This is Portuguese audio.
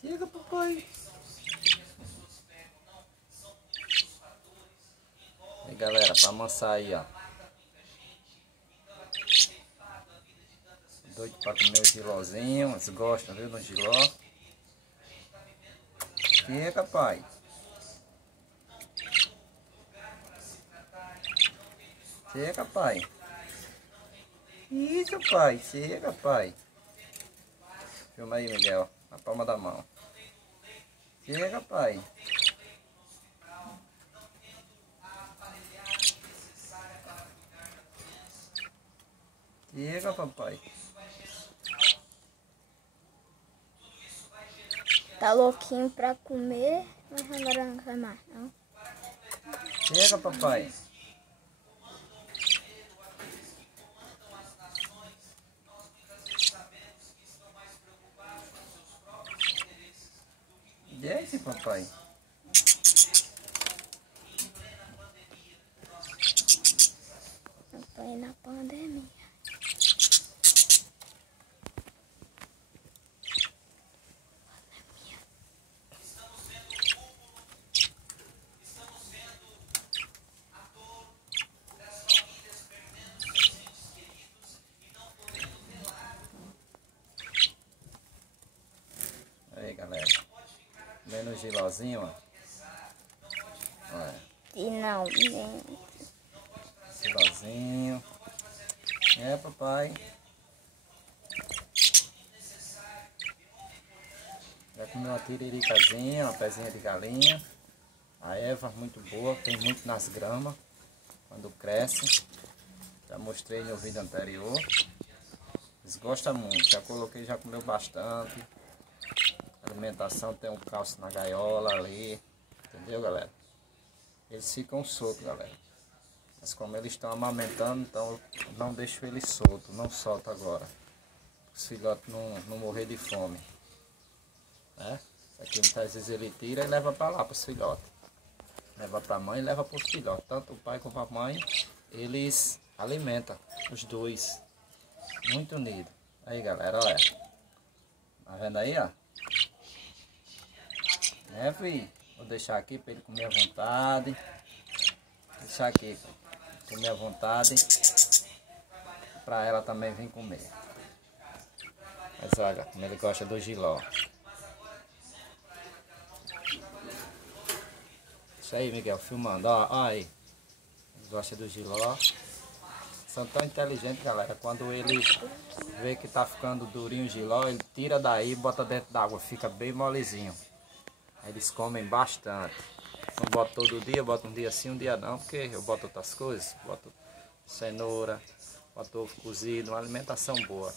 Chega, papai. Aí, galera, pra amansar aí, ó. Doido pra comer o gilózinho. Eles gostam, viu, do giló. Chega, pai. Chega, pai. Isso, pai. Chega, pai. Filma aí, Miguel. Na palma da mão. Chega, pai. Chega, papai. Tá louquinho pra comer, mas agora não quer mais, não. Chega, papai. Desce, papai. Papai na pandemia. Aí, galera. Vendo o gilózinho, ó. Olha. Finalmente. Gilózinho. É, papai. Já comeu uma tiriricazinha, uma pezinha de galinha. A erva muito boa, tem muito nas gramas. Quando cresce. Já mostrei no vídeo anterior. Eles gostam muito. Já coloquei, já comeu bastante. A alimentação tem um calço na gaiola ali. Entendeu, galera? Eles ficam soltos, galera. Mas como eles estão amamentando, então eu não deixo eles soltos. Não solto agora. Os filhotes não morrer de fome. Né? Aqui muitas vezes ele tira e leva para lá para os filhotes. Leva para a mãe e leva para os filhotes. Tanto o pai como a mãe, eles alimentam os dois. Muito unidos. Aí, galera, olha. Tá vendo aí, ó? É, filho? Vou deixar aqui para ele comer à vontade. Vou deixar aqui para comer à vontade. Para ela também vir comer. Mas olha, como ele gosta do giló. Isso aí, Miguel, filmando. Ó aí. Ele gosta do giló. São tão inteligentes, galera. Quando ele vê que tá ficando durinho o giló, ele tira daí e bota dentro d'água. Fica bem molezinho. Aí eles comem bastante. Não boto todo dia, boto um dia sim, um dia não, porque eu boto outras coisas. Boto cenoura, boto ovo cozido, uma alimentação boa.